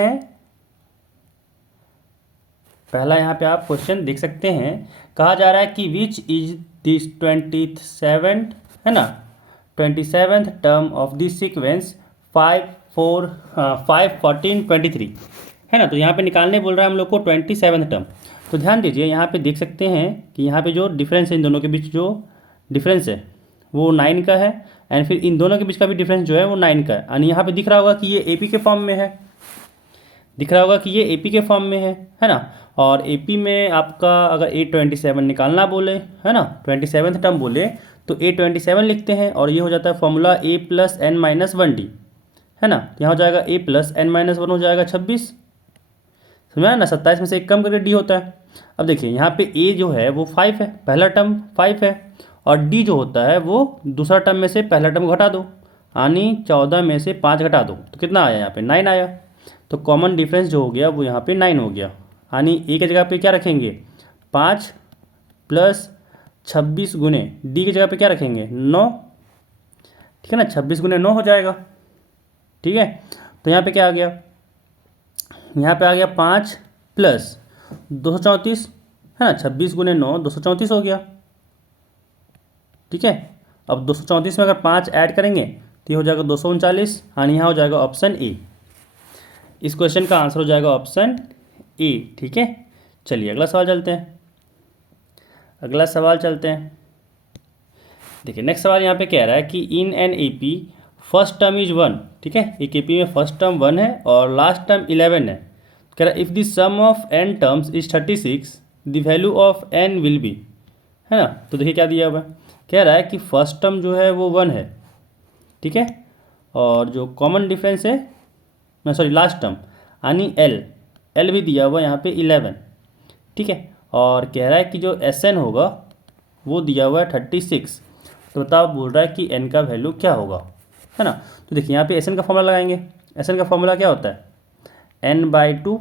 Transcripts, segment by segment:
हैं पहला यहाँ पे आप क्वेश्चन देख सकते हैं। कहा जा रहा है कि विच इज दिस 27 है ना 27th term of this sequence 5 14 23 है ना। तो यहाँ पे निकालने बोल रहा है हम लोग को 27th टर्म। तो ध्यान दीजिए यहाँ पे देख सकते हैं कि यहाँ पे जो डिफरेंस है इन दोनों के बीच जो डिफरेंस है वो 9 का है। एंड फिर इन दोनों के बीच का भी डिफरेंस जो है वो 9 का है। एंड यहाँ पे दिख रहा होगा कि ये एपी के फॉर्म में है, दिख रहा होगा कि ये एपी के फॉर्म में है ना। और एपी में आपका अगर A27 निकालना बोले है ना 27th टर्म बोले तो A27 लिखते हैं और ये हो जाता है फॉर्मूला A+n-1D है ना। यहाँ हो जाएगा A+n-1 हो जाएगा 26, समझा ना। 27 में से एक कम करके D होता है। अब देखिए यहाँ पे A जो है वो 5 है, पहला टर्म 5 है, और D जो होता है वो दूसरा टर्म में से पहला टर्म घटा दो, यानी 14 में से 5 घटा दो तो कितना आया यहाँ पे 9 आया। तो कॉमन डिफरेंस जो हो गया वो यहाँ पे 9 हो गया, यानी ए की जगह पे क्या रखेंगे 5 प्लस 26 गुने डी की जगह पे क्या रखेंगे 9, ठीक है ना। 26 गुने 9 हो जाएगा, ठीक है। तो यहाँ पे क्या आ गया, यहाँ पे आ गया 5 प्लस 234 है ना। 26 गुने 9 234 हो गया, ठीक है। अब 234 में अगर 5 ऐड करेंगे तो ये हो जाएगा 239, यानी यहाँ हो जाएगा ऑप्शन ए। इस क्वेश्चन का आंसर हो जाएगा ऑप्शन ए, ठीक है। चलिए अगला सवाल चलते हैं, अगला सवाल चलते हैं। देखिए नेक्स्ट सवाल यहाँ पे कह रहा है कि in an AP first term is 1, ठीक है। एक एपी में फर्स्ट टर्म 1 है और लास्ट टर्म 11 है। कह रहा है if the sum of n terms is 36 the value of n will be, है ना। तो देखिए क्या दिया हुआ है, कह रहा है कि फर्स्ट टर्म जो है वो 1 है, ठीक है, और जो कॉमन डिफरेंस है ना सॉरी लास्ट टर्म यानी एल भी दिया हुआ यहाँ पे 11, ठीक है। और कह रहा है कि जो एस एन होगा वो दिया हुआ है 36। तो बताओ बोल रहा है कि एन का वैल्यू क्या होगा, है ना। तो देखिए यहाँ पे एस एन का फॉर्मूला लगाएंगे। एस एन का फॉर्मूला क्या होता है n/2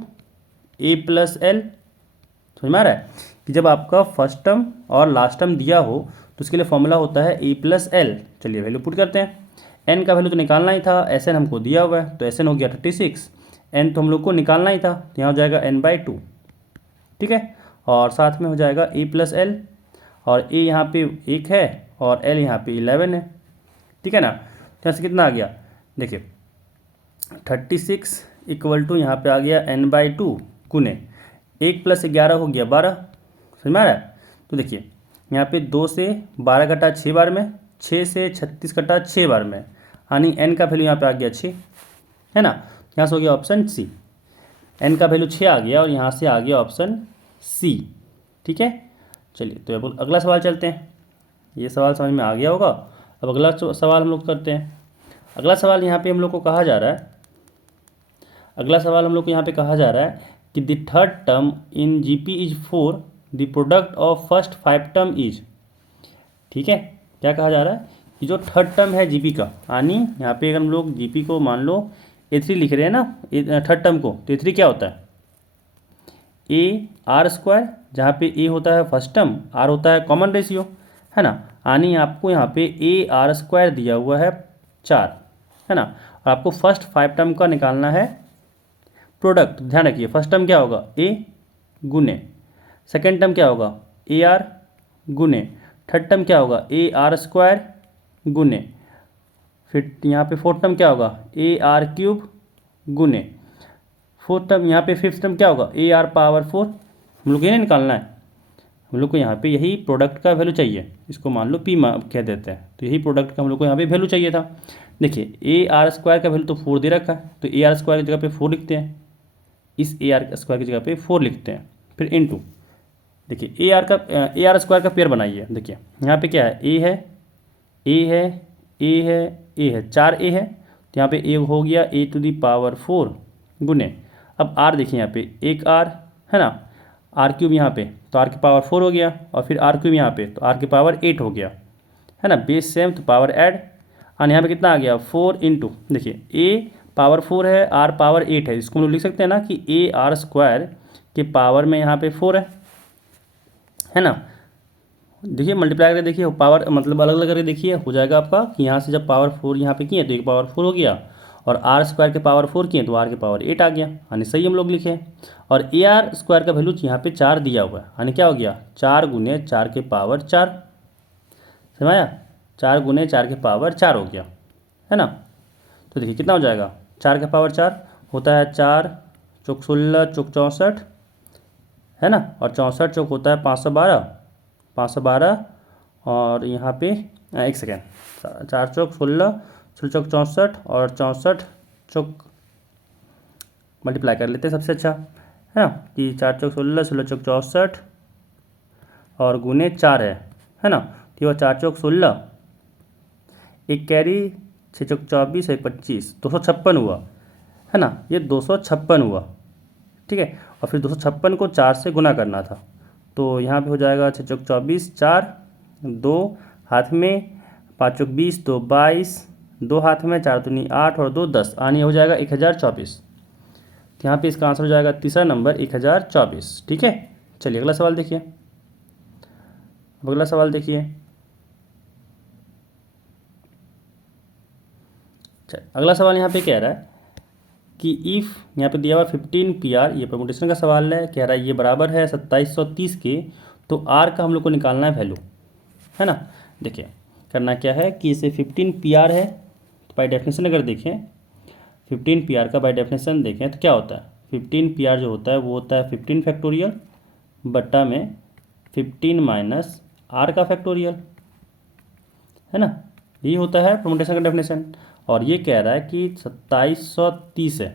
a+l। समझ में आ रहा है कि जब आपका फर्स्ट टर्म और लास्ट टर्म दिया हो तो उसके लिए फॉर्मूला होता है a+l। चलिए वैल्यू पुट करते हैं। एन का वैल्यू तो निकालना ही था, एस एन हमको दिया हुआ है तो एस एन हो गया 36, एन तो हम लोग को निकालना ही था तो यहाँ हो जाएगा n/2, ठीक है। और साथ में हो जाएगा a+l, और a यहाँ पे 1 है और l यहाँ पे 11 है, ठीक है ना। तो यहाँ से कितना आ गया देखिए 36 इक्वल टू यहाँ पे आ गया n/2 गुने 1 + 11 हो गया 12। समझ में आ रहा है। तो देखिए यहाँ पे 2 से 12 कटा 6 बार में, 6 से 36 कटा 6 बार में, यानी n का वैल्यू यहाँ पे आ गया 6, है ना। यहाँ से हो गया ऑप्शन सी, n का वैल्यू 6 आ गया और यहाँ से आ गया ऑप्शन सी, ठीक है। चलिए तो अब अगला सवाल चलते हैं। ये सवाल समझ में आ गया होगा। अब अगला सवाल हम लोग करते हैं। अगला सवाल यहाँ पे हम लोग को कहा जा रहा है, अगला सवाल हम लोग को यहाँ पे कहा जा रहा है कि the third term in GP is 4, the product of first 5 term is, ठीक है। क्या कहा जा रहा है कि जो थर्ड टर्म है जीपी का, यानी यहाँ पे अगर हम लोग जीपी को मान लो A3 लिख रहे हैं ना थर्ड टर्म को, तो A3 क्या होता है AR², जहाँ पे A होता है फर्स्ट टर्म, R होता है कॉमन रेशियो, है ना। यानी आपको यहाँ पे AR² दिया हुआ है 4, है ना। और आपको फर्स्ट 5 टर्म का निकालना है प्रोडक्ट। ध्यान रखिए फर्स्ट टर्म क्या होगा A गुने, सेकेंड टर्म क्या होगा AR गुने, थर्ड टर्म क्या होगा AR² गुने, फिर यहाँ पे फोर्थ टर्म क्या होगा AR³ गुने, फोर्थ टर्म यहाँ पे फिफ्थ टर्म क्या होगा AR⁴। हम लोग ये निकालना है, हम लोग को यहाँ पे यही प्रोडक्ट का वैल्यू चाहिए, इसको मान लो P कह देते हैं। तो यही प्रोडक्ट का हम लोग को यहाँ पे वैल्यू चाहिए था। देखिए AR² का वैल्यू तो 4 दे रखा है, तो AR² की जगह पे 4 लिखते हैं, इस AR² की जगह पे 4 लिखते हैं, फिर इनटू देखिए AR² का पेयर बनाइए। देखिए यहाँ पे क्या है A है A है A है A है 4 A है, तो यहाँ पे A हो गया A⁴ गुने, अब R देखिए यहाँ पे एक R है ना, R³ यहाँ पे तो R की पावर 4 हो गया, और फिर R³ यहाँ पे तो R की पावर 8 हो गया, है ना। बेस सेम तो पावर ऐड, और यहाँ पे कितना आ गया 4 इंटू देखिए A पावर 4 है R पावर 8 है, इसको हम लोग लिख सकते हैं ना कि AR² के पावर में यहाँ पे 4 है ना। देखिए मल्टीप्लाई करके देखिए पावर मतलब अलग अलग करके देखिए हो जाएगा आपका कि यहाँ से जब पावर 4 यहाँ पे किए तो एक पावर 4 हो गया, और आर स्क्वायर के पावर 4 किए तो आर के पावर 8 आ गया, यानी सही हम लोग लिखे। और ए आर स्क्वायर का वैल्यू यहाँ पे 4 दिया हुआ है, यानी क्या हो गया 4 गुने 4 के पावर 4, समझ आया, 4 गुने 4 के पावर 4 हो गया, है ना। तो देखिए कितना हो जाएगा, 4 के पावर 4 होता है 4 चौक 16 चौक 64, है ना, और 64 चौक होता है 512, 512 और यहाँ पे एक सेकेंड, 4 चौक 16, 16 चौक 64 और 64 चौक मल्टीप्लाई कर लेते हैं सबसे अच्छा, है ना, कि 4 चौक 16, 16 चौक 64 और गुने 4 है ना, तो वह 4 चौक 16, एक कैरी 6 चौक 24 है 25, 256 हुआ, है ना, ये 256 हुआ, ठीक है। और फिर 256 को 4 से गुना करना था, तो यहाँ पे हो जाएगा 6 चौक 24, 4 2 हाथ में, 5 चौक 20, 2 22, 2 हाथ में, 4 दूनी 8 और 2 10, यानी हो जाएगा 1024। तो यहाँ पे इसका आंसर हो जाएगा तीसरा नंबर 1024, ठीक है। चलिए अगला सवाल देखिए, अगला सवाल देखिए। अगला सवाल यहाँ पे कह रहा है कि इफ़ यहाँ पे दिया हुआ 15 PR, ये परमुटेशन का सवाल है, कह रहा है ये बराबर है 2730 के, तो आर का हम लोग को निकालना है वैल्यू, है ना। देखिए करना क्या है कि इसे 15 PR है, तो बाई डेफिनेशन अगर देखें 15 PR का बाई डेफिनेशन देखें तो क्या होता है, 15 PR जो होता है वो होता है 15 फैक्टोरियल बट्टा में 15 माइनस आर का फैक्टोरियल, है ना, ये होता है परमुटेशन का डेफिनेशन। और ये कह रहा है कि 2730 है,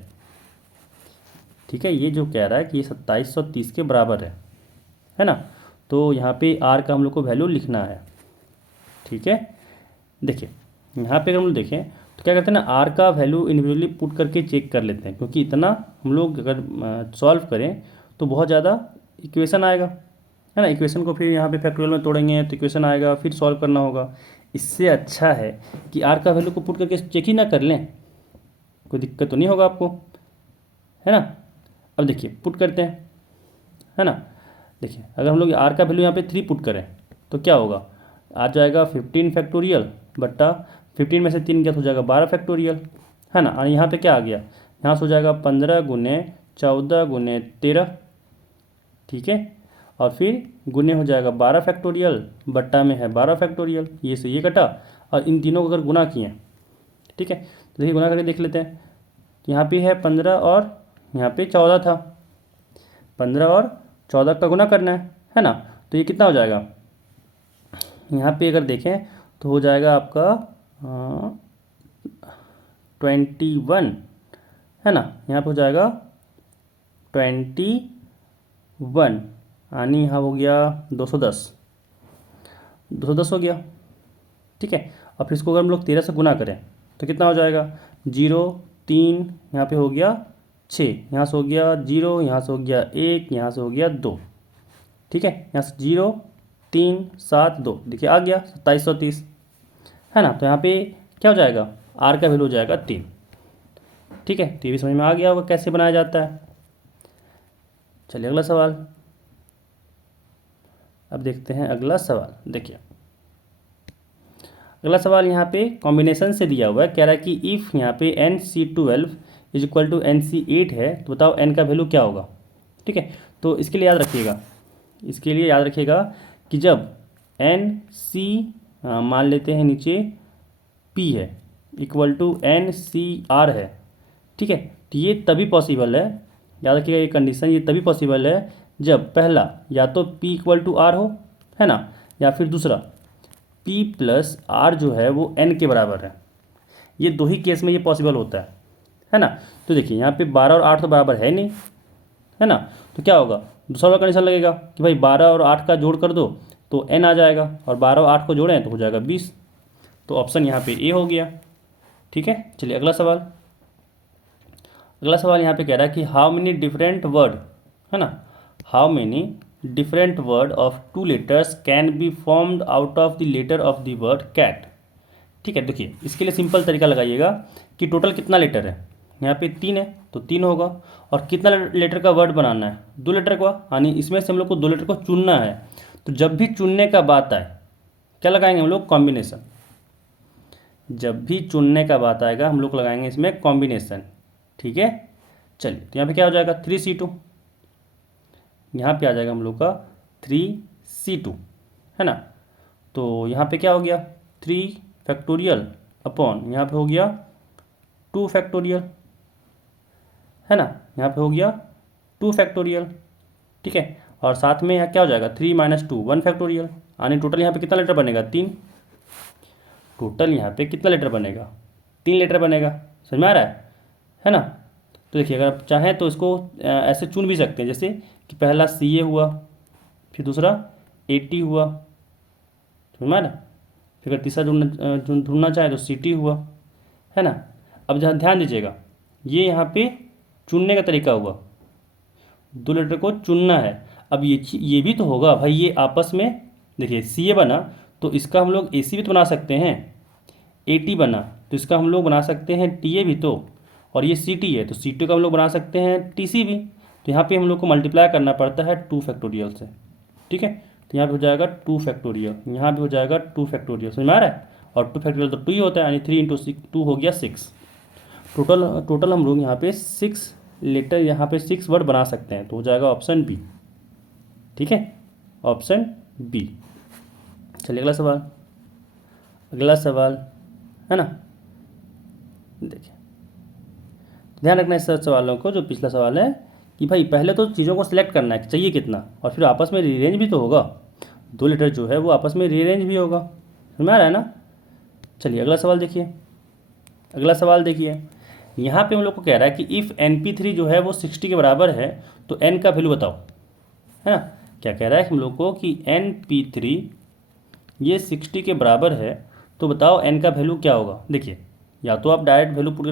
ठीक है, ये जो कह रहा है कि ये 2730 के बराबर है ना। तो यहाँ पे आर का हम लोग को वैल्यू लिखना है, ठीक है। देखिए यहाँ पे अगर हम लोग देखें तो क्या करते हैं ना, आर का वैल्यू इंडिविजुअली पुट करके चेक कर लेते हैं, क्योंकि इतना हम लोग अगर सॉल्व करें तो बहुत ज़्यादा इक्वेशन आएगा, है ना। इक्वेशन को फिर यहाँ पे फैक्टोरियल में तोड़ेंगे तो इक्वेशन आएगा, फिर सॉल्व करना होगा। इससे अच्छा है कि आर का वैल्यू को पुट करके चेक ही ना कर लें, कोई दिक्कत तो नहीं होगा आपको, है ना। अब देखिए पुट करते हैं, है ना। देखिए अगर हम लोग आर का वैल्यू यहाँ पे 3 पुट करें तो क्या होगा, आ जाएगा 15 फैक्टोरियल बट्टा 15 में से 3 गया तो हो जाएगा 12 फैक्टोरियल, है ना। और यहाँ पे क्या आ गया, यहाँ से हो जाएगा 15 गुने 14 गुने 13, ठीक है, और फिर गुने हो जाएगा 12 फैक्टोरियल बट्टा में है 12 फैक्टोरियल, ये से ये कटा और इन तीनों को अगर गुना किए, ठीक है, तो देखिए गुना करके देख लेते हैं। यहाँ पे है 15 और यहाँ पे 14 था, 15 और 14 का गुना करना है ना। तो ये कितना हो जाएगा, यहाँ पे अगर देखें तो हो जाएगा आपका 21, है ना, यहाँ पे हो जाएगा 21, यानी यहाँ हो गया 210 हो गया, ठीक है। और फिर इसको अगर हम लोग 13 से गुना करें तो कितना हो जाएगा, 0 3, यहाँ पे हो गया 6, यहाँ से हो गया 0, यहाँ से हो गया 1, यहाँ से हो गया 2, ठीक है, यहाँ से 0 3 7 2, देखिए आ गया 2730, है ना। तो यहाँ पे क्या हो जाएगा, आर का वैल्यू हो जाएगा 3, ठीक है। तो ये भी समझ में आ गया होगा कैसे बनाया जाता है। चलिए अगला सवाल, अब देखते हैं अगला सवाल। देखिए अगला सवाल यहाँ पे कॉम्बिनेशन से दिया हुआ है, कह रहा है कि इफ़ यहाँ पे NC12 is equal to NC8 है, तो बताओ n का वैल्यू क्या होगा, ठीक है। तो इसके लिए याद रखिएगा, इसके लिए याद रखिएगा कि जब NC मान लेते हैं नीचे P है इक्वल टू NCR है, ठीक है, तो ये तभी पॉसिबल है, याद रखिएगा ये कंडीशन, ये तभी पॉसिबल है जब पहला या तो P इक्वल टू R हो, है ना, या फिर दूसरा P प्लस R जो है वो N के बराबर है। ये दो ही केस में ये पॉसिबल होता है ना। तो देखिए यहाँ पे 12 और 8 तो बराबर है नहीं, है ना, तो क्या होगा, दूसरा वाला कंडीशन लगेगा कि भाई 12 और 8 का जोड़ कर दो तो N आ जाएगा, और 12 और 8 को जोड़ें तो हो जाएगा 20। तो ऑप्शन यहाँ पे ए हो गया, ठीक है। चलिए अगला सवाल, अगला सवाल यहाँ पे कह रहा है कि हाउ मेनी डिफरेंट वर्ड, है ना, how many different word of 2 letters can be formed out of the letter of the word cat, ठीक है। देखिए इसके लिए सिंपल तरीका लगाइएगा कि टोटल कितना लेटर है, यहाँ पे 3 है तो 3 होगा, और कितना लेटर का वर्ड बनाना है, 2 लेटर का, यानी इसमें से हम लोग को 2 लेटर को चुनना है। तो जब भी चुनने का बात आए क्या लगाएंगे हम लोग, कॉम्बिनेशन। जब भी चुनने का बात आएगा हम लोग लगाएंगे इसमें कॉम्बिनेशन, ठीक है। चलिए तो यहाँ पे क्या हो जाएगा 3C2, यहाँ पे आ जाएगा हम लोग का 3C2, है ना। तो यहाँ पे क्या हो गया 3 फैक्टोरियल अपॉन यहाँ पे हो गया 2 फैक्टोरियल, है ना। यहाँ पे हो गया 2 फैक्टोरियल, ठीक है। और साथ में यहाँ क्या हो जाएगा 3 - 2 1 फैक्टोरियल, यानी टोटल यहाँ पे कितना लेटर बनेगा 3। टोटल यहाँ पे कितना लेटर बनेगा 3 लेटर बनेगा, समझ में आ रहा है ना। तो देखिए अगर आप चाहें तो इसको ऐसे चुन भी सकते हैं, जैसे कि पहला CA हुआ, फिर दूसरा AT हुआ, समझ में आ रहा है। फिर अगर तीसरा ढूंढना चाहे तो CT हुआ, है ना। अब जहाँ ध्यान दीजिएगा ये यहाँ पे चुनने का तरीका हुआ, 2 लेटर को चुनना है। अब ये भी तो होगा भाई, ये आपस में देखिए CA बना तो इसका हम लोग AC भी तो बना सकते हैं, AT बना तो इसका हम लोग बना सकते हैं TA भी तो, और ये CT है तो CT का हम लोग बना सकते हैं TC भी। तो यहाँ पे हम लोग को मल्टीप्लाई करना पड़ता है 2 फैक्टोरियल से, ठीक है। तो यहाँ पे हो जाएगा 2 फैक्टोरियल, यहाँ भी हो जाएगा 2 फैक्टोरियल, समझ में आ रहा है। और 2 फैक्टोरियल तो 2 ही होता है, यानी 3 × 2 हो गया 6। टोटल हम लोग यहाँ पे 6 लेटर, यहाँ पे 6 वर्ड बना सकते हैं, तो हो जाएगा ऑप्शन बी, ठीक है, ऑप्शन बी। चलिए अगला सवाल, है ना। देखिए ध्यान रखना इस सवालों को, जो पिछला सवाल है कि भाई पहले तो चीज़ों को सिलेक्ट करना है चाहिए कितना, और फिर आपस में रीअरेंज भी तो होगा, 2 लेटर जो है वो आपस में रीअरेंज भी होगा, समझ में आ रहा है ना। चलिए अगला सवाल देखिए, यहाँ पे हम लोग को कह रहा है कि इफ़ NP3 जो है वो 60 के बराबर है तो n का वैल्यू बताओ, है ना। क्या कह रहा है हम लोग को कि NP3 ये 60 के बराबर है, तो बताओ n का वैल्यू क्या होगा। देखिए या तो आप डायरेक्ट वैल्यू पुट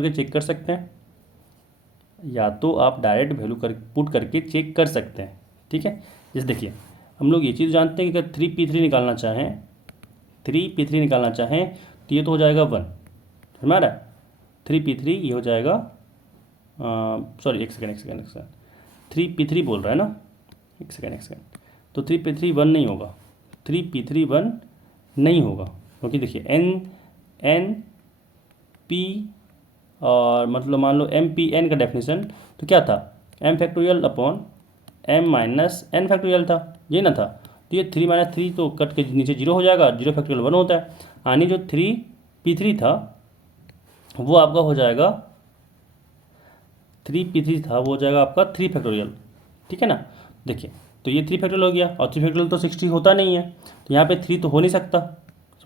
करके चेक कर सकते हैं, ठीक है। जैसे देखिए हम लोग ये चीज़ जानते हैं कि अगर 3P3 निकालना चाहें तो ये तो हो जाएगा 1, हमारा 3P3 ये हो जाएगा, सॉरी एक सेकेंड 3P3 बोल रहा है ना, एक सेकेंड। तो 3P3 1 नहीं होगा, 3P3 1 नहीं होगा, क्योंकि देखिए n p और मतलब मान लो MPN का डेफिनेशन तो क्या था m factorial upon m minus n factorial था, ये ना था। तो ये 3 - 3 तो कट के नीचे 0 हो जाएगा, 0 फैक्टोरियल 1 होता है, यानी जो 3P3 था वो आपका हो जाएगा 3P3 था वो हो जाएगा आपका 3 फैक्टोरियल, ठीक है ना। देखिए तो ये 3 फैक्टोरियल हो गया, और 3 फैक्टोरियल तो 60 होता नहीं है, तो यहाँ पे 3 तो हो नहीं सकता,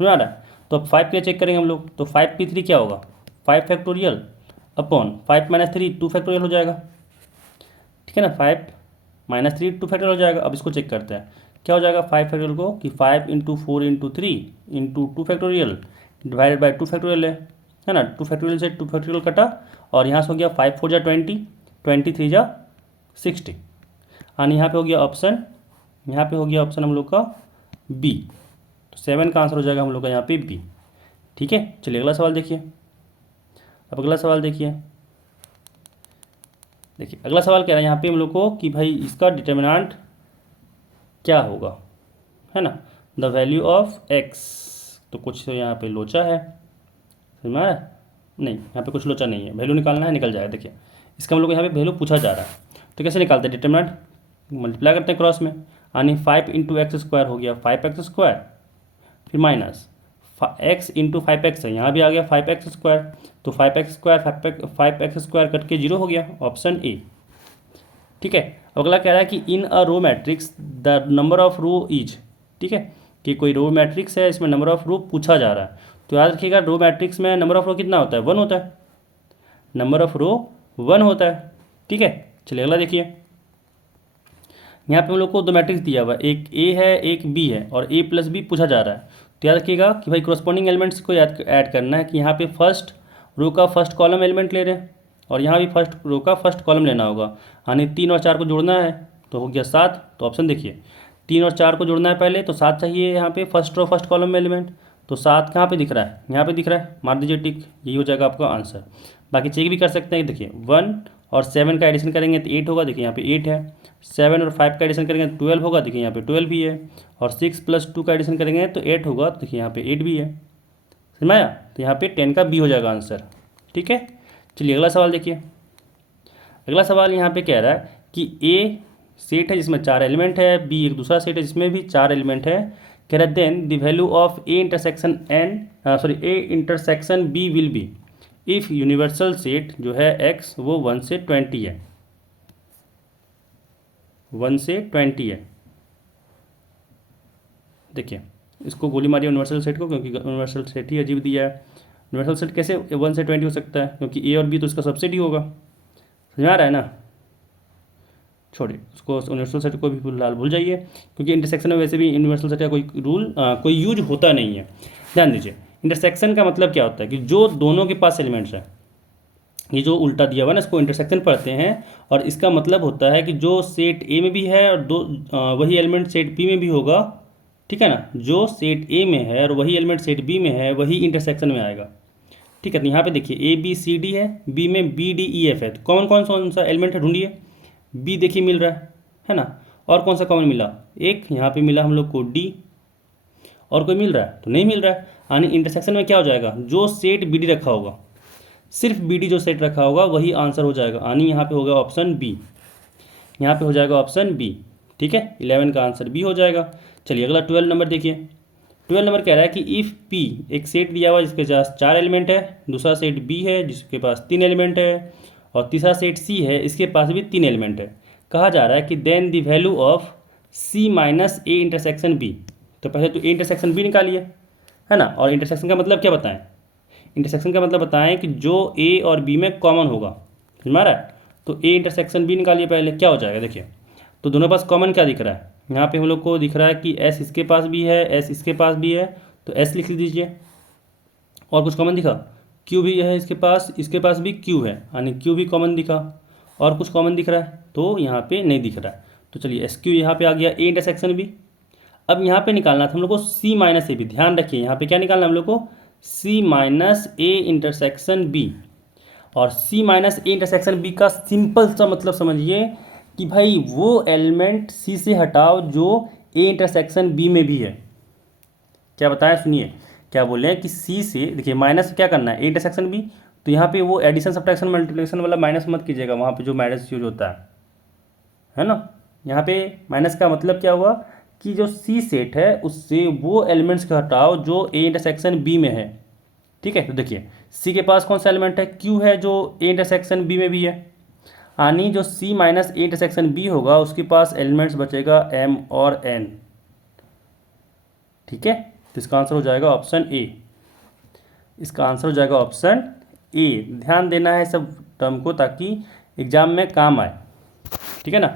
समझ आ रहा है। तो अब 5 के लिए चेक करेंगे हम लोग, तो 5P3 क्या होगा 5 फैक्टोरियल अपॉन 5 - 3 2 फैक्टोरियल हो जाएगा, ठीक है ना। 5 - 3 2 फैक्टोरियल हो जाएगा। अब इसको चेक करते हैं क्या हो जाएगा 5 फैक्टोरियल को, कि 5 × 4 × 3 × 2 फैक्टोरियल डिवाइडेड बाई 2 फैक्टोरियल है ना। 2 फैक्टोरियल से 2 फैक्टोरियल कटा, और यहाँ से हो गया 5 4 जा 20, 23 जा 60, यानी यहाँ पे हो गया ऑप्शन हम लोग का बी। तो 7 का आंसर हो जाएगा हम लोग का यहाँ पे बी, ठीक है। चलिए अगला सवाल देखिए, अगला सवाल कह रहा है यहाँ पे हम लोग को कि भाई इसका डिटर्मिनेंट क्या होगा, है ना, द वैल्यू ऑफ x। तो कुछ यहाँ पे लोचा है, समझ में आ रहा है, नहीं यहाँ पे कुछ लोचा नहीं है, वैल्यू निकालना है निकल जाएगा। देखिए इसका हम लोग यहाँ पे वैल्यू पूछा जा रहा है, तो कैसे निकालते हैं डिटर्मिनेंट, मल्टीप्लाई करते हैं क्रॉस में, यानी 5 × x² हो गया 5x², फिर माइनस x × 5x है, यहाँ भी आ गया 5x², तो 5x² कट के 0 हो गया, ऑप्शन ए, ठीक है। अगला कह रहा है कि in a row matrix the number of row is, ठीक है, कि कोई रो मैट्रिक्स है इसमें नंबर ऑफ रो पूछा जा रहा है। तो याद रखिएगा रो मैट्रिक्स में नंबर ऑफ रो कितना होता है 1 होता है, नंबर ऑफ रो 1 होता है, ठीक है। चलिए अगला देखिए, यहाँ पे हम लोग को 2 मैट्रिक्स दिया हुआ है, एक ए है एक बी है, और a + b पूछा जा रहा है। तो याद रखिएगा कि भाई कोरस्पॉन्डिंग एलिमेंट्स को ऐड करना है, कि यहाँ पे फर्स्ट रो का फर्स्ट कॉलम एलिमेंट ले रहे हैं, और यहाँ भी फर्स्ट रो का फर्स्ट कॉलम लेना होगा, यानी 3 और 4 को जोड़ना है, तो हो गया 7। तो ऑप्शन देखिए 3 और 4 को जोड़ना है पहले, तो 7 चाहिए यहाँ पे फर्स्ट रो फर्स्ट कॉलम में एलिमेंट, तो 7 कहाँ पे दिख रहा है, यहाँ पे दिख रहा है, मार दीजिए टिक, यही हो जाएगा आपका आंसर। बाकी चेक भी कर सकते हैं, देखिए 1 और 7 का एडिशन करेंगे तो 8 होगा, देखिए यहाँ पे 8 है, 7 और 5 का एडिशन करेंगे तो 12 होगा, देखिए यहाँ पे 12 भी है, और 6 + 2 का एडिशन करेंगे तो 8 होगा, देखिए यहाँ पे 8 भी है, समझ में आया। तो यहाँ पे 10 का बी हो जाएगा आंसर। ठीक है, चलिए अगला सवाल देखिए। अगला सवाल यहाँ पे कह रहा है कि ए सेट है जिसमें 4 एलिमेंट है, बी एक दूसरा सेट है जिसमें भी 4 एलिमेंट है। कह रहा है then the value of A intersection A intersection B will be if universal set जो है एक्स वो 1 से 20 है, 1 से 20 है। देखिए इसको गोली मारी यूनिवर्सल सेट को, क्योंकि यूनिवर्सल सेट ही अजीब दिया है। यूनिवर्सल सेट कैसे 1 से 20 हो सकता है, क्योंकि ए और बी तो इसका सबसेट ही होगा। समझ आ रहा है ना, छोड़िए उसको, यूनिवर्सल सेट को भी फिलहाल भूल जाइए, क्योंकि इंटरसेक्शन में वैसे भी यूनिवर्सल सेट का कोई रूल कोई यूज होता नहीं है। ध्यान दीजिए, इंटरसेक्शन का मतलब क्या होता है कि जो दोनों के पास एलिमेंट्स हैं, ये जो उल्टा दिया हुआ है ना इसको इंटरसेक्शन पढ़ते हैं। और इसका मतलब होता है कि जो सेट ए में भी है और वही एलिमेंट सेट बी में भी होगा। ठीक है ना, जो सेट ए में है और वही एलिमेंट सेट बी में है वही इंटरसेक्शन में आएगा। ठीक है, तो यहाँ पे देखिए ए बी सी डी है, बी में बी डी ई एफ है, तो कौन सा एलिमेंट है ढूंढिए। बी देखिए मिल रहा है ना, और कौन सा कॉमन मिला, एक यहाँ पे मिला हम लोग को डी, और कोई मिल रहा है तो नहीं मिल रहा है। यानी इंटरसेक्शन में क्या हो जाएगा, जो सेट बी डी रखा होगा, सिर्फ बी डी जो सेट रखा होगा वही आंसर हो जाएगा। यानी यहाँ पे होगा ऑप्शन बी, यहाँ पे हो जाएगा ऑप्शन बी। ठीक है, 11 का आंसर बी हो जाएगा। चलिए अगला 12 नंबर देखिए। 12 नंबर कह रहा है कि इफ़ पी एक सेट दिया हुआ जिसके पास 4 एलिमेंट है, दूसरा सेट बी है जिसके पास 3 एलिमेंट है, और तीसरा सेट सी है इसके पास भी 3 एलिमेंट है। कहा जा रहा है कि then the value of C minus A intersection B. तो पहले तो ए इंटरसेक्शन बी निकालिए, है ना। और इंटरसेक्शन का मतलब क्या बताएं, इंटरसेक्शन का मतलब बताएं कि जो ए और बी में कॉमन होगा। समझ में आ रहा है, तो ए इंटरसेक्शन बी निकालिए पहले, क्या हो जाएगा देखिए। तो दोनों पास कॉमन क्या दिख रहा है, यहाँ पे हम लोग को दिख रहा है कि एस इसके पास भी है, एस इसके पास भी है, तो एस लिख दीजिए। और कुछ कॉमन दिखा, क्यू भी है इसके पास भी क्यू है, यानी क्यू भी कॉमन दिखा। और कुछ कॉमन दिख रहा है तो यहाँ पे नहीं दिख रहा है। तो चलिए एस क्यू यहाँ पे आ गया, ए इंटरसेक्शन बी। अब यहाँ पे निकालना था हम लोग को सी माइनस ए बी। ध्यान रखिए यहाँ पे क्या निकालना है हम लोग को, सी माइनस ए इंटरसेक्शन बी। और सी माइनस ए इंटरसेक्शन बी का सिंपल सा मतलब समझिए कि भाई वो एलिमेंट सी से हटाओ जो ए इंटरसेक्शन बी में भी है। क्या बताएं, सुनिए क्या बोले हैं कि सी से देखिए माइनस क्या करना है, ए इंटरसेक्शन बी। तो यहाँ पे वो एडिशन सब्ट्रैक्शन मल्टीप्लिकेशन वाला माइनस मत कीजिएगा, वहाँ पे जो माइनस यूज होता है ना। यहाँ पे माइनस का मतलब क्या हुआ कि जो सी सेट है उससे वो एलिमेंट्स को हटाओ जो ए इंटरसेक्शन बी में है। ठीक है, तो देखिए सी के पास कौन सा एलिमेंट है, क्यू है जो ए इंटरसेक्शन बी में भी है। यानी जो सी माइनस ए इंटरसेक्शन बी होगा उसके पास एलिमेंट्स बचेगा एम और एन। ठीक है, तो इसका आंसर हो जाएगा ऑप्शन ए। इसका आंसर हो जाएगा ऑप्शन ए। ध्यान देना है सब टर्म को ताकि एग्जाम में काम आए। ठीक है ना,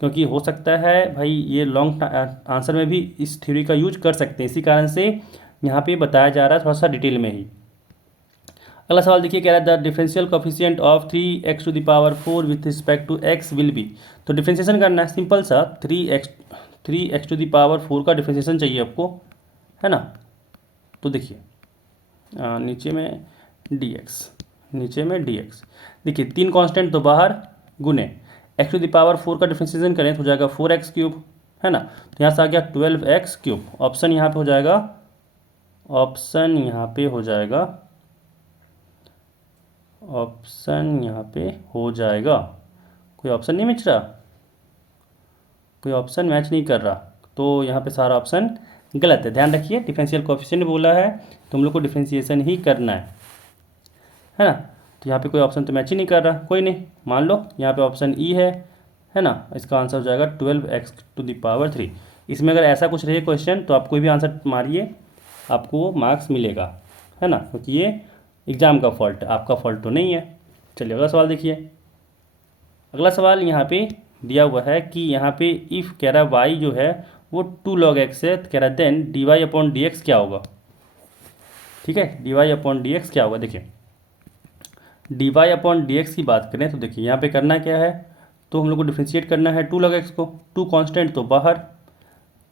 क्योंकि हो सकता है भाई ये लॉन्ग आंसर में भी इस थ्योरी का यूज कर सकते हैं, इसी कारण से यहाँ पे बताया जा रहा है थोड़ा सा डिटेल में ही। अगला सवाल देखिए, कह रहा है the differential coefficient of 3x to the power 4 with respect to x will be. तो डिफरेंशिएशन करना है सिंपल सा, 3x टू द पावर 4 का डिफरेंशिएशन चाहिए आपको, है ना। तो देखिए नीचे में dx, देखिए 3 कांस्टेंट तो बाहर गुने x टू द पावर 4 का डिफरेंशिएशन करें तो हो जाएगा 4x क्यूब, है ना। तो यहाँ से आ गया 12x क्यूब। ऑप्शन यहाँ पे हो जाएगा, ऑप्शन यहाँ पे हो जाएगा, ऑप्शन यहाँ पे हो जाएगा। कोई ऑप्शन नहीं मैच रहा, कोई ऑप्शन मैच नहीं कर रहा, तो यहाँ पे सारा ऑप्शन गलत है। ध्यान रखिए डिफरेंशियल कोएफिशिएंट बोला है तो हम लोग को डिफरेंशिएशन ही करना है ना। तो यहाँ पे कोई ऑप्शन तो मैच ही नहीं कर रहा, कोई नहीं, मान लो यहाँ पे ऑप्शन ई है ना। इसका आंसर हो जाएगा 12x टू द पावर 3। इसमें अगर ऐसा कुछ रहे क्वेश्चन तो आप कोई भी आंसर मारिए, आपको मार्क्स मिलेगा, है ना, क्योंकि ये एग्ज़ाम का फॉल्ट, आपका फॉल्ट तो नहीं है। चलिए अगला सवाल देखिए। अगला सवाल यहाँ पे दिया हुआ है कि यहाँ पे इफ़ कह रहा है वाई जो है वो 2 log x है, तो कह रहा है then D Y upon D X क्या होगा। ठीक है, D Y upon D X क्या होगा। देखिए D Y upon D X की बात करें तो देखिए यहाँ पे करना क्या है, तो हम लोग को डिफ्रेंशिएट करना है 2 log x को। 2 कांस्टेंट तो बाहर,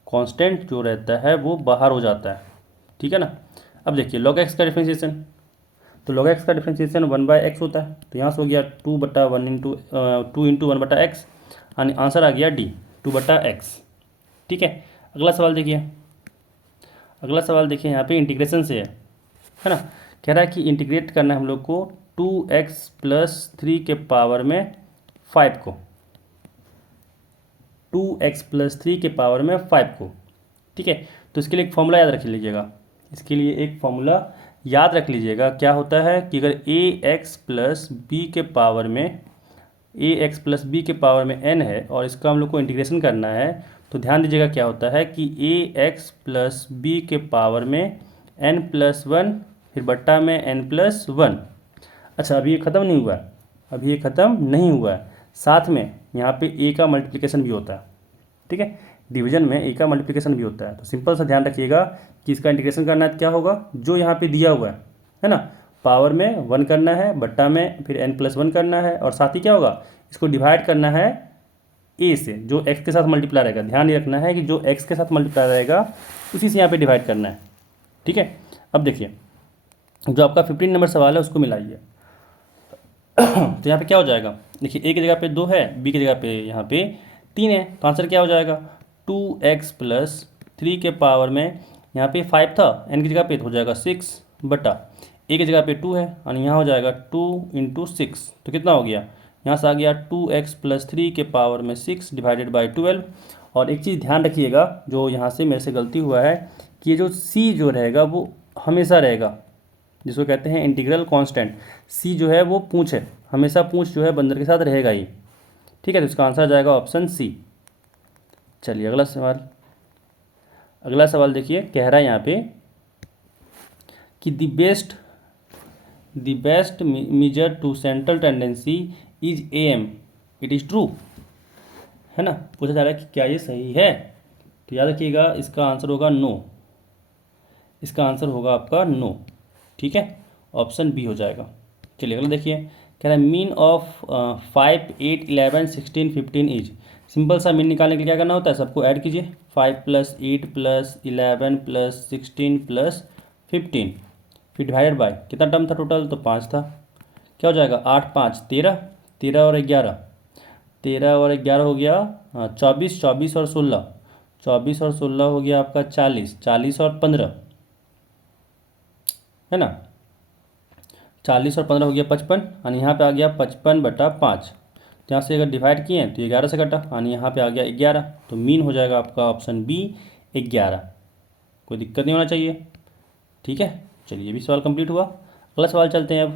कांस्टेंट जो रहता है वो बाहर हो जाता है, ठीक है ना। अब देखिए log x का डिफ्रेंशिएशन, तो log x का डिफ्रेंशिएशन 1/x होता है, तो यहाँ से हो गया 2 इंटू 1/x, यानी आंसर आ गया डी 2/x। ठीक है, अगला सवाल देखिए। अगला सवाल देखिए यहाँ पे इंटीग्रेशन से है है ना। कह रहा है कि इंटीग्रेट करना है हम लोग को 2x+3 के पावर में 5 को, 2x+3 के पावर में 5 को, ठीक है। तो इसके लिए एक फॉर्मूला याद रख लीजिएगा, इसके लिए एक फॉर्मूला याद रख लीजिएगा। क्या होता है कि अगर ax+b के पावर में ax+b के पावर में n है और इसका हम लोग को इंटीग्रेशन करना है, तो ध्यान दीजिएगा क्या होता है कि ax+b के पावर में n+1 फिर बट्टा में n+1। अच्छा, अभी ये ख़त्म नहीं हुआ है, अभी ये ख़त्म नहीं हुआ है, साथ में यहाँ पे a का मल्टीप्लिकेशन भी होता है, ठीक है। डिवीजन में a का मल्टीप्लिकेशन भी होता है। तो सिंपल सा ध्यान रखिएगा कि इसका इंटीग्रेशन करना है तो क्या होगा, जो यहाँ पे दिया हुआ है ना, पावर में 1 करना है, बट्टा में फिर n+1 करना है, और साथ ही क्या होगा, इसको डिवाइड करना है a से, जो x के साथ मल्टीप्लाई रहेगा। ध्यान ये रखना है कि जो x के साथ मल्टीप्लाई रहेगा उसी से यहाँ पे डिवाइड करना है, ठीक है। अब देखिए, जो आपका 15 नंबर सवाल है उसको मिलाइए। तो यहाँ पे क्या हो जाएगा, देखिए a की जगह पे 2 है, b की जगह पे यहाँ पे 3 है, तो आंसर क्या हो जाएगा 2x+3 के पावर में यहाँ पे 5 था, n की जगह पे तो हो जाएगा 6 बटा a की जगह पे 2 है और यहाँ हो जाएगा 2 × 6, तो कितना हो गया, यहाँ से आ गया 2x+3 के पावर में 6 डिवाइडेड बाई 12। और एक चीज़ ध्यान रखिएगा, जो यहाँ से मेरे से गलती हुआ है कि ये जो c जो रहेगा वो हमेशा रहेगा, जिसको कहते हैं इंटीग्रल कांस्टेंट। c जो है वो पूंछ है, हमेशा पूंछ जो है बंदर के साथ रहेगा ही, ठीक है। तो इसका आंसर आ जाएगा ऑप्शन सी। चलिए अगला सवाल, अगला सवाल देखिए, कह रहा है यहाँ पे कि the best measure to central tendency is am, it is true, है ना। पूछा जा रहा है कि क्या ये सही है, तो याद रखिएगा इसका आंसर होगा नो, इसका आंसर होगा आपका नो, ठीक है, ऑप्शन बी हो जाएगा। चलिए अगला देखिए, कह रहा है मीन ऑफ 5, 8, 11, 16, 15 इज। सिंपल सा मीन निकालने के लिए क्या करना होता है, सबको ऐड कीजिए, 5 + 8 + 11 + 16 + 15, फिर डिवाइडेड बाय कितना टर्म था टोटल, तो 5 था। क्या हो जाएगा 8 × 5 = 13, 13 और 11, 13 और 11 हो गया 24, 24 और 16, 24 और 16 हो गया आपका 40, 40 और 15, है ना, 40 और 15 हो गया 55, और यहाँ पे आ गया 55/5। तो यहाँ से अगर डिवाइड किए तो 11 से कटा, और यहाँ पे आ गया 11, तो मीन हो जाएगा आपका ऑप्शन बी 11। कोई दिक्कत नहीं होना चाहिए, ठीक है। चलिए ये भी सवाल कंप्लीट हुआ। अगला सवाल चलते हैं। अब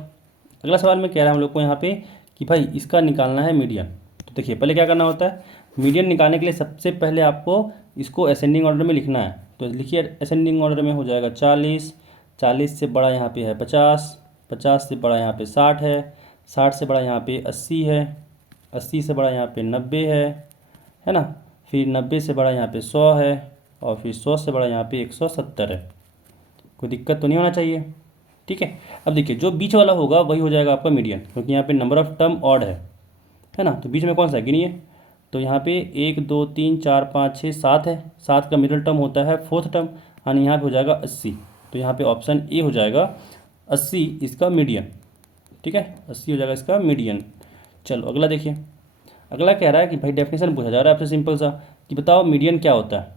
अगला सवाल में कह रहा है हम लोग को यहाँ पे कि भाई इसका निकालना है मीडियन। तो देखिए पहले क्या करना होता है, मीडियन निकालने के लिए सबसे पहले आपको इसको असेंडिंग ऑर्डर में लिखना है। तो लिखिए असेंडिंग ऑर्डर में हो जाएगा 40, 40 से बड़ा यहाँ पे है 50, 50 से बड़ा यहाँ पे 60 है, 60 से बड़ा यहाँ पे 80 है, 80 से बड़ा यहाँ पे 90 है ना, फिर 90 से बड़ा यहाँ पे 100 है, और फिर 100 से बड़ा यहाँ पे 170 है। कोई दिक्कत तो नहीं होना चाहिए, ठीक है। अब देखिए जो बीच वाला होगा वही हो जाएगा आपका मीडियन, क्योंकि यहाँ पे नंबर ऑफ टर्म ऑड है ना। तो बीच में कौन सा है गिनिए, तो यहाँ पे 1, 2, 3, 4, 5, 6, 7 है, 7 का मिडिल टर्म होता है 4th टर्म, यानी यहाँ पे हो जाएगा 80। तो यहाँ पे ऑप्शन ए हो जाएगा 80 इसका मीडियन, ठीक है, 80 हो जाएगा इसका मीडियन। चलो अगला देखिए, अगला कह रहा है कि भाई डेफिनेशन पूछा जा रहा है आपसे सिंपल सा कि बताओ मीडियन क्या होता है,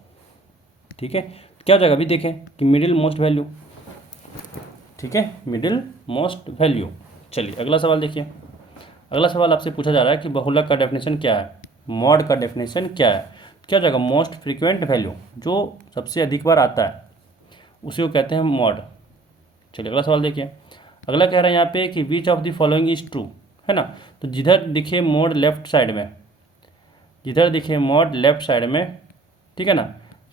ठीक है। क्या हो जाएगा अभी देखें कि मिडिल मोस्ट वैल्यू, ठीक है, मिडिल मोस्ट वैल्यू। चलिए अगला सवाल देखिए, अगला सवाल आपसे पूछा जा रहा है कि बहुलक का डेफिनेशन क्या है, मॉड का डेफिनेशन क्या है। क्या हो जाएगा मोस्ट फ्रीक्वेंट वैल्यू, जो सबसे अधिक बार आता है उसी को कहते हैं मॉड। चलिए अगला सवाल देखिए, अगला कह रहा है यहाँ पे कि which of the following is true, है ना। तो जिधर दिखे मोड लेफ्ट साइड में, जिधर दिखे मॉड लेफ्ट साइड में, ठीक है ना।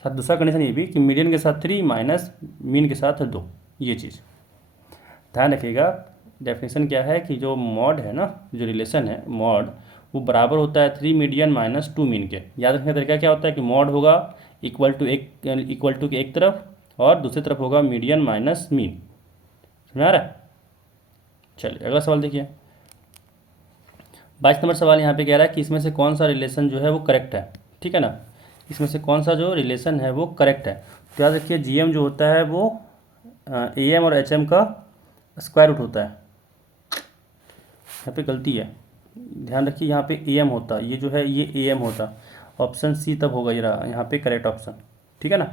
साथ दूसरा कंडीशन ये भी कि मीडियन के साथ 3 माइनस मीन के साथ 2, ये चीज़ ध्यान रखिएगा। डेफिनेशन क्या है कि जो मॉड है ना, जो रिलेशन है मॉड, वो बराबर होता है 3 मीडियन माइनस 2 मीन के। याद रखने का तरीका क्या होता है कि मॉड होगा इक्वल टू एक तरफ और दूसरी तरफ होगा मीडियन माइनस मीन। समझ आ रहा है। चलिए अगला सवाल देखिए, 22 नंबर सवाल यहाँ पे कह रहा है कि इसमें से कौन सा रिलेशन जो है वो करेक्ट है, ठीक है ना। इसमें से कौन सा जो रिलेशन है वो करेक्ट है। तो याद रखिए जीएम जो होता है वो एएम और एचएम का स्क्वायर रूट होता है। यहाँ पे गलती है, ध्यान रखिए, यहाँ पे एएम होता, ये जो है ये एएम होता, ऑप्शन सी तब होगा ये रहा यहाँ पे करेक्ट ऑप्शन, ठीक है ना।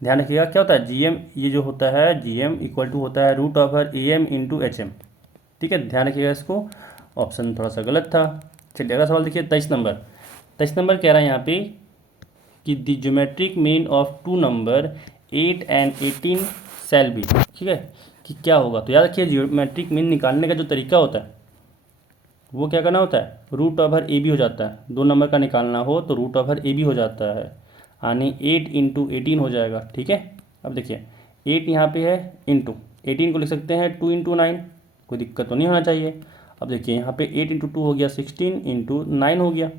ध्यान रखिएगा क्या होता है GM, ये जो होता है GM इक्वल टू होता है √AM इंटू HM। ठीक है, ध्यान रखिएगा इसको। ऑप्शन थोड़ा सा गलत था। चलिए अगला सवाल देखिए 23 नंबर। 23 नंबर कह रहा है यहाँ पे कि the geometric mean of two number 8 and 18 shall be. ठीक है, कि क्या होगा। तो याद रखिए ज्योमेट्रिक मीन निकालने का जो तरीका होता है वो क्या करना होता है, √AB हो जाता है। दो नंबर का निकालना हो तो √AB हो जाता है, यानी 8 इंटू 18 हो जाएगा। ठीक है, अब देखिए 8 यहाँ पे है, इंटू 18 को लिख सकते हैं 2 इंटू 9, कोई दिक्कत तो नहीं होना चाहिए। अब देखिए यहाँ पे 8 इंटू 2 हो गया 16 इंटू 9 हो गया,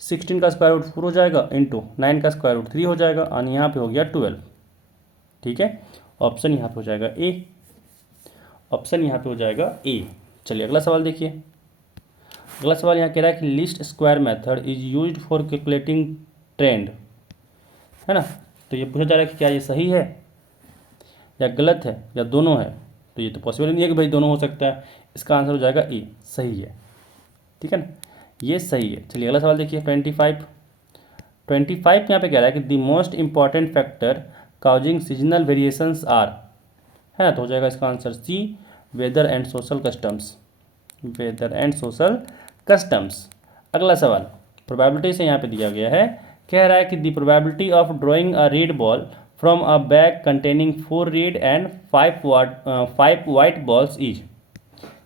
16 का स्क्वायर रूट 4 हो जाएगा इंटू 9 का स्क्वायर रूट 3 हो जाएगा, यानी यहाँ पे हो गया 12। ठीक है, ऑप्शन यहाँ पे हो जाएगा ए। ऑप्शन यहाँ पे हो जाएगा ए। चलिए अगला सवाल देखिए। अगला सवाल यहाँ कह रहा है कि least square method is used for calculating trend, है ना। तो ये पूछा जा रहा है कि क्या ये सही है या गलत है या दोनों है। तो ये तो पॉसिबल नहीं है कि भाई दोनों हो सकता है। इसका आंसर हो जाएगा ए, सही है। ठीक है ना, ये सही है। चलिए अगला सवाल देखिए 25। 25 यहाँ पे कह रहा है कि the most important factor causing seasonal variations are, है ना। तो हो जाएगा इसका answer C, weather and social customs. Weather and social customs. अगला सवाल प्रोबेबिलिटी से यहाँ पे दिया गया है, कह रहा है कि the probability of drawing a red ball from a bag containing 4 red and 5 white balls is.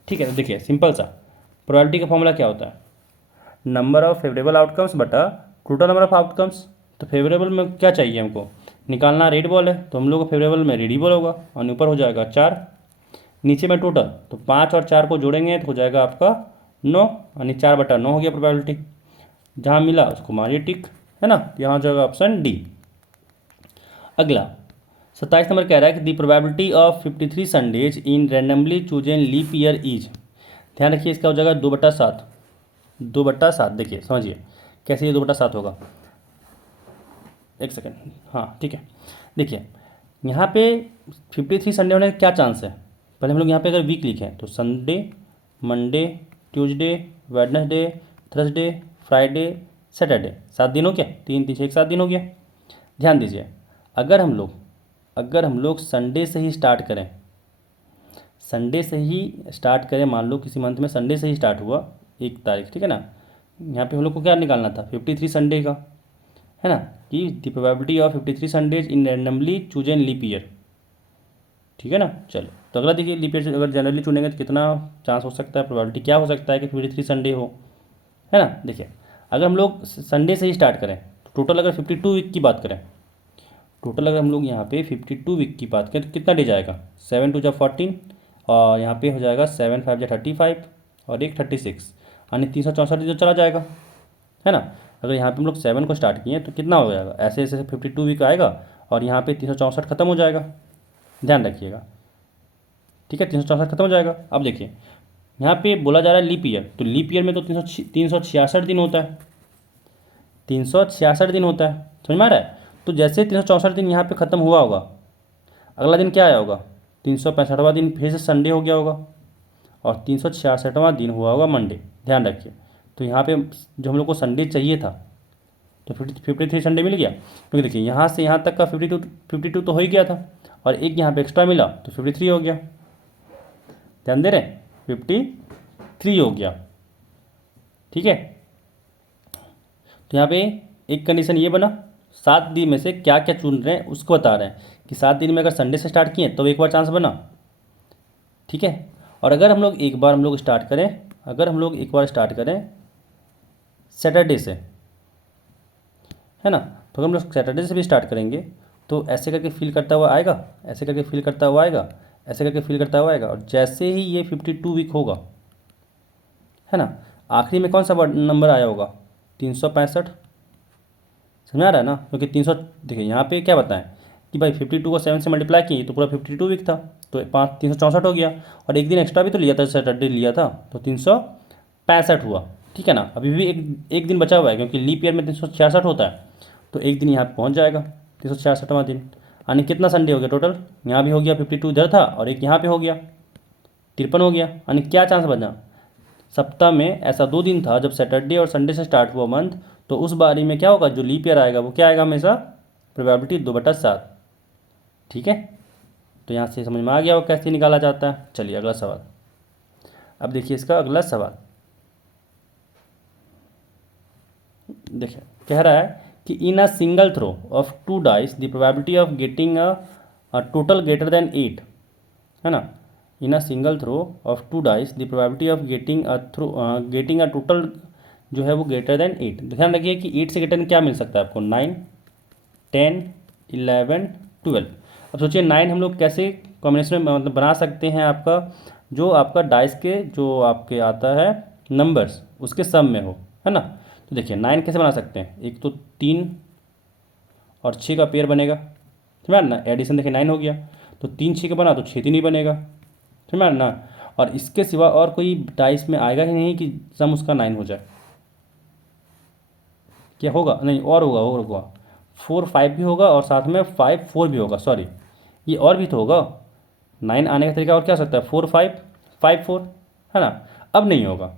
ठीक है, तो देखिए सिंपल सा प्रोबेबिलिटी का फॉर्मूला क्या होता है, नंबर ऑफ फेवरेबल आउटकम्स बटा टोटल नंबर ऑफ आउटकम्स। तो फेवरेबल में क्या चाहिए हमको निकालना, रेड बॉल है तो हम लोग को फेवरेबल में रेड ही बॉल होगा, और ऊपर हो जाएगा 4, नीचे में टोटल तो 5 और 4 को जोड़ेंगे तो हो जाएगा आपका 9, यानी 4/9 हो गया प्रोबेबिलिटी। जहाँ मिला उसको मारिए टिक, है ना। यहाँ हो जाएगा ऑप्शन डी। अगला 27 नंबर कह रहा है कि the probability of 53 Sundays in randomly chosen leap year is. ध्यान रखिए इसका हो जाएगा 2/7। 2/7 देखिए समझिए कैसे ये 2/7 होगा। एक सेकेंड, हाँ ठीक है। देखिए यहाँ पे 53 संडे होने का क्या चांस है। पहले हम लोग यहाँ पे अगर वीक लिखें तो Sunday, Monday, Tuesday, Wednesday, Thursday, Friday, Saturday, 7 दिन हो गया। 3 3 6 7 दिन हो गया। ध्यान दीजिए अगर हम लोग संडे से ही स्टार्ट करें, संडे से ही स्टार्ट करें, मान लो किसी मंथ में संडे से ही स्टार्ट हुआ 1 तारीख, ठीक है ना। यहाँ पे हम लोग को क्या निकालना था 53 संडे का, है ना, कि the probability of 53 Sundays in randomly chosen leap year. ठीक है ना। चलो तो अगला देखिए लीप ईयर अगर जनरली चुनेंगे तो कितना चांस हो सकता है, प्रोबेबिलिटी क्या हो सकता है कि 53 संडे हो, है ना। देखिए अगर हम लोग संडे से ही स्टार्ट करें तो टोटल अगर 52 वीक की बात करें, टोटल अगर हम लोग यहाँ पे 52 वीक की बात करें तो कितना डे जाएगा, 7 2 14, और यहाँ पे हो जाएगा 7 5 35 और 1 36, यानी 364 दिन तो चला जाएगा, है ना। अगर यहाँ पे हम लोग 7 को स्टार्ट किए तो कितना हो जाएगा, ऐसे ऐसे 52 वीक आएगा और यहाँ पे 364 खत्म हो जाएगा। ध्यान रखिएगा, ठीक है, 364 खत्म हो जाएगा। अब देखिए यहाँ पे बोला जा रहा है लीप ईयर, तो लीप ईयर में तो 366 दिन होता है, 366 दिन होता है, समझ में आ रहा है। तो जैसे 364 दिन यहाँ पे ख़त्म हुआ होगा, अगला दिन क्या आया होगा, 365वां दिन फिर से संडे हो गया होगा, और 366वां दिन हुआ होगा मंडे। ध्यान रखिए, तो यहाँ पे जो हम लोग को संडे चाहिए था तो 53 संडे मिल गया, क्योंकि देखिए यहाँ से यहाँ तक का 52 तो हो ही गया था, और एक यहाँ पे एक्स्ट्रा मिला तो 53 हो गया। ध्यान दे रहे हैं, 53 हो गया। ठीक है, तो यहाँ पे एक कंडीशन ये बना, 7 दिन में से क्या क्या चुन रहे हैं उसको बता रहे हैं कि 7 दिन में अगर संडे से स्टार्ट किए तो एक बार चांस बना। ठीक है, और अगर हम लोग एक बार स्टार्ट करें, अगर हम लोग एक बार स्टार्ट करें सैटरडे से, है ना, तो अगर हम लोग सैटरडे से भी स्टार्ट करेंगे तो ऐसे करके फील करता हुआ आएगा, ऐसे करके फील करता हुआ आएगा, ऐसे करके फील करता हुआ आएगा, और जैसे ही ये 52 वीक होगा, है ना, आखिरी में कौन सा नंबर आया होगा, 365। समझ आ रहा है ना, क्योंकि 300 देखिए यहाँ पे क्या बताएं कि भाई 52 को 7 से मल्टीप्लाई किए तो पूरा 52 वीक था, तो 364 हो गया, और एक दिन एक्स्ट्रा भी तो लिया था, सैटरडे लिया था, तो 365 हुआ। ठीक है ना, अभी भी एक दिन बचा हुआ है, क्योंकि लीप ईयर में 366 होता है, तो एक दिन यहाँ पे पहुँच जाएगा 366वां दिन, यानी कितना संडे हो गया टोटल, यहाँ भी हो गया 52 इधर था, और एक यहाँ पे हो गया 53 हो गया, यानी क्या चांस बना, सप्ताह में ऐसा 2 दिन था जब सैटरडे और संडे से स्टार्ट हुआ मंथ, तो उस बारी में क्या होगा, जो लीप ईयर आएगा वो क्या आएगा हमेशा, प्रोबेबिलिटी 2/7। ठीक है, तो यहाँ से समझ में आ गया वो कैसे निकाला जाता है। चलिए अगला सवाल। अब देखिए इसका अगला सवाल, देखिए कह रहा है कि in a single throw of 2 dice the probability of getting a total greater than 8, है ना। In a single throw of 2 dice the probability of getting a total जो है वो ग्रेटर देन 8। ध्यान रखिए कि 8 से ग्रेटर क्या मिल सकता है आपको, 9, 10, 11, 12। अब सोचिए 9 हम लोग कैसे कॉम्बिनेशन में मतलब बना सकते हैं, आपका जो आपका डाइस के जो आपके आता है नंबर्स उसके सम में हो, है ना। तो देखिए 9 कैसे बना सकते हैं, एक तो 3 और 6 का पेयर बनेगा, समझ ना। एडिशन देखिए 9 हो गया, तो 3 6 का बना तो 6 3 ही बनेगा, समझ ना। और इसके सिवा और कोई डाइस में आएगा ही नहीं कि सम उसका 9 हो जाए। क्या होगा, नहीं और होगा 4 5 भी होगा और साथ में 5 4 भी होगा, सॉरी ये और भी तो होगा। 9 आने का तरीका और क्या हो सकता है, 4 5 5 4, है ना। अब नहीं होगा,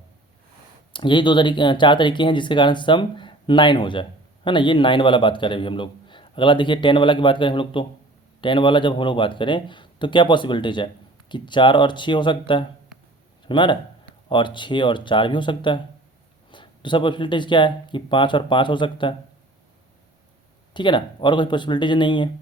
यही 4 तरीके हैं जिसके कारण सम 9 हो जाए, है ना। ये 9 वाला बात करें अभी हम लोग। अगला देखिए 10 वाला की बात करें हम लोग, तो 10 वाला जब हम लोग बात करें तो क्या पॉसिबिलिटीज है कि 4 और 6 हो सकता है, समझ रहा है, और 6 और 4 भी हो सकता है। दूसरा पॉसिबिलिटीज क्या है कि 5 और 5 हो सकता है, ठीक है ना। और कोई पॉसिबिलिटीज नहीं है,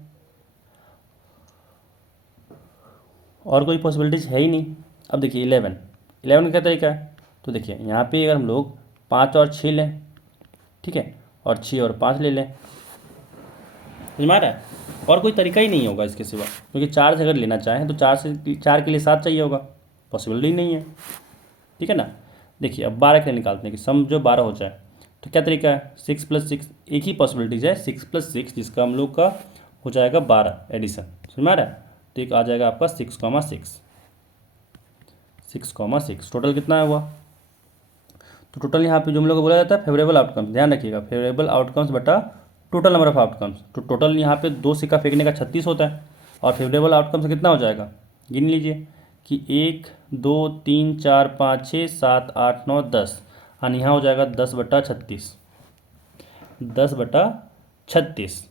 और कोई पॉसिबिलिटीज है ही नहीं। अब देखिए 11 का क्या तरीका है, तो देखिए यहाँ पे अगर हम लोग 5 और 6 लें, ठीक है, और 6 और 5 ले लें, समझ में आ रहा है। और कोई तरीका ही नहीं होगा इसके सिवा, क्योंकि 4 से अगर लेना चाहें तो 4 के लिए 7 चाहिए होगा, पॉसिबिलिटी नहीं है, ठीक है ना। देखिए अब 12 के लिए निकालते हैं कि सम जो 12 हो जाए, तो क्या तरीका है, 6 + 6, एक ही पॉसिबिलिटीज है 6 + 6 जिसका हम लोग का हो जाएगा 12 एडिशन, समझ में आ रहा है। तो एक आ जाएगा आपका 6,6 टोटल कितना हुआ। तो टोटल यहाँ पे जो हम लोग को बोला जाता है फेवरेबल आउटकम्स, ध्यान रखिएगा, फेवरेबल आउटकम्स बटा टोटल नंबर ऑफ आउटकम्स। तो टोटल यहाँ पे 2 सिक्का फेंकने का 36 होता है, और फेवरेबल आउटकम्स कितना हो जाएगा, गिन लीजिए कि 1 2 3 4 5 6 7 8 9 10, और यहाँ हो जाएगा 10/36, 10/36।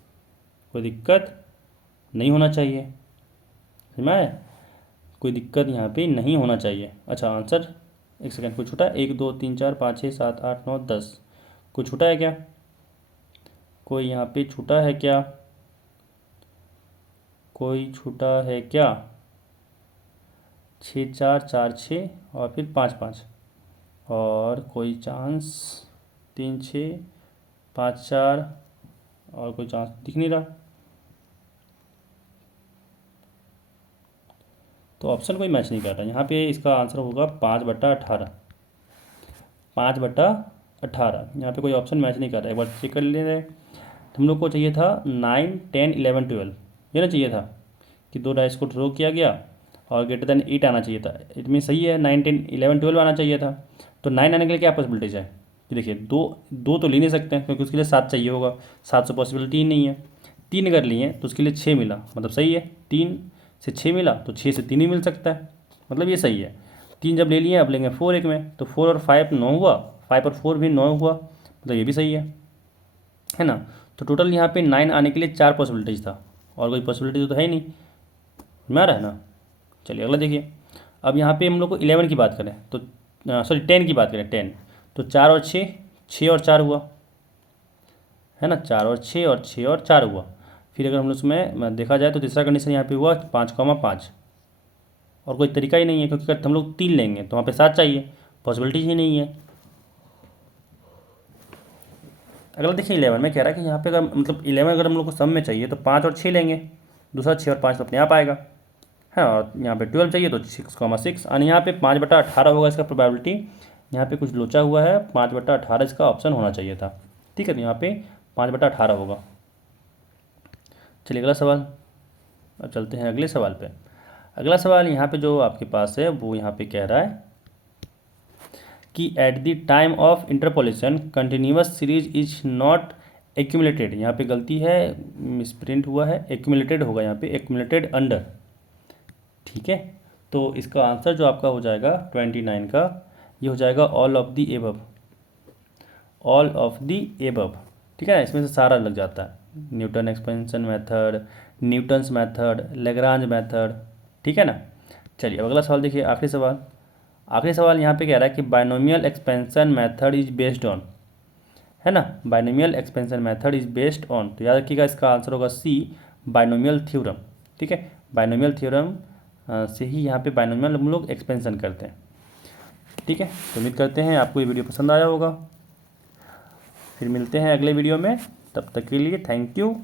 कोई दिक्कत नहीं होना चाहिए, समझ में आया? कोई दिक्कत यहाँ पे नहीं होना चाहिए। अच्छा आंसर, एक सेकंड, कोई छूटा है, 1 2 3 4 5 6 7 8 9 10, कोई छूटा है क्या, कोई यहाँ पे छूटा है क्या, कोई छूटा है क्या, 6 4 4 6 और फिर 5 5, और कोई चांस 3 6 5 4, और कोई चांस दिख नहीं रहा। तो ऑप्शन कोई मैच नहीं कर रहा यहाँ पे, इसका आंसर होगा 5/18, 5/18। यहाँ पे कोई ऑप्शन मैच नहीं कर रहा है, एक बार चेक कर ले रहे। तो हम लोग को चाहिए था 9 10 11 12, ये ना चाहिए था कि 2 डाइस को ड्रॉ किया गया और ग्रेटर देन 8 आना चाहिए था। इट मीन सही है, 9 10 11 12 आना चाहिए था। तो 9 आने के लिए क्या पॉसिबिलिटीज है कि देखिए दो दो तो ले नहीं सकते हैं, क्योंकि उसके लिए 7 चाहिए होगा, 7 से पॉसिबिलिटी ही नहीं है। 3 अगर लिए तो उसके लिए 6 मिला, मतलब सही है, 3 से 6 मिला तो 6 से 3 ही मिल सकता है, मतलब ये सही है। 3 जब ले लिए, अब लेंगे 4 एक में, तो 4 और 5 9 हुआ, 5 और 4 भी 9 हुआ, मतलब ये भी सही है ना। तो टोटल यहाँ पे 9 आने के लिए 4 पॉसिबिलिटीज था, और कोई पॉसिबिलिटी तो है ही नहीं, मैं आ रहा है ना। चलिए अगला देखिए। अब यहाँ पे हम लोग को 11 की बात करें तो सॉरी 10 की बात करें, 10, तो 4 और 6, 6 और 4 हुआ, है ना, 4 और 6 और 6 और 4 हुआ। फिर अगर हम लोग उसमें देखा जाए तो तीसरा कंडीशन यहाँ पे हुआ 5,5, और कोई तरीका ही नहीं है, क्योंकि अगर हम लोग 3 लेंगे तो वहाँ पे 7 चाहिए, पॉसिबिलिटी ही नहीं है। अगला देखिए 11 में कह रहा है कि यहाँ पे अगर मतलब 11 अगर हम लोग को सम में चाहिए तो 5 और 6 लेंगे, दूसरा 6 और 5 तो अपने आप आएगा, है। और यहाँ पे 12 चाहिए तो 6,6, और यहाँ पे 5/18 होगा इसका प्रोबेबिलिटी। यहाँ पे कुछ लोचा हुआ है, 5/18 इसका ऑप्शन होना चाहिए था, ठीक है। तो यहाँ पे 5/18 होगा। चलिए अगला सवाल, अब चलते हैं अगले सवाल पे। अगला सवाल यहाँ पे जो आपके पास है वो यहाँ पे कह रहा है कि at the time of interpolation continuous series is not accumulated, यहाँ पे गलती है, मिसप्रिंट हुआ है, एक्यूमुलेटेड होगा यहाँ पे, एक्यूमुलेटेड अंडर, ठीक है। तो इसका आंसर जो आपका हो जाएगा 29 का, ये हो जाएगा all of the above, all of the above, ठीक है ना। इसमें से सारा लग जाता है, Newton expansion method, Newton's method, Lagrange method, ठीक है ना। चलिए अब अगला सवाल देखिए, आखिरी सवाल यहाँ पे कह रहा है कि binomial expansion method is based on, है ना, binomial expansion method is based on, तो याद रखिएगा इसका आंसर होगा सी, बाइनोमियल थ्योरम। ठीक है, बाइनोमियल थ्योरम से ही यहाँ पे बाइनोमियल हम लोग एक्सपेंशन करते हैं। ठीक है, तो उम्मीद करते हैं आपको ये वीडियो पसंद आया होगा। फिर मिलते हैं अगले वीडियो में, तब तक के लिए थैंक यू।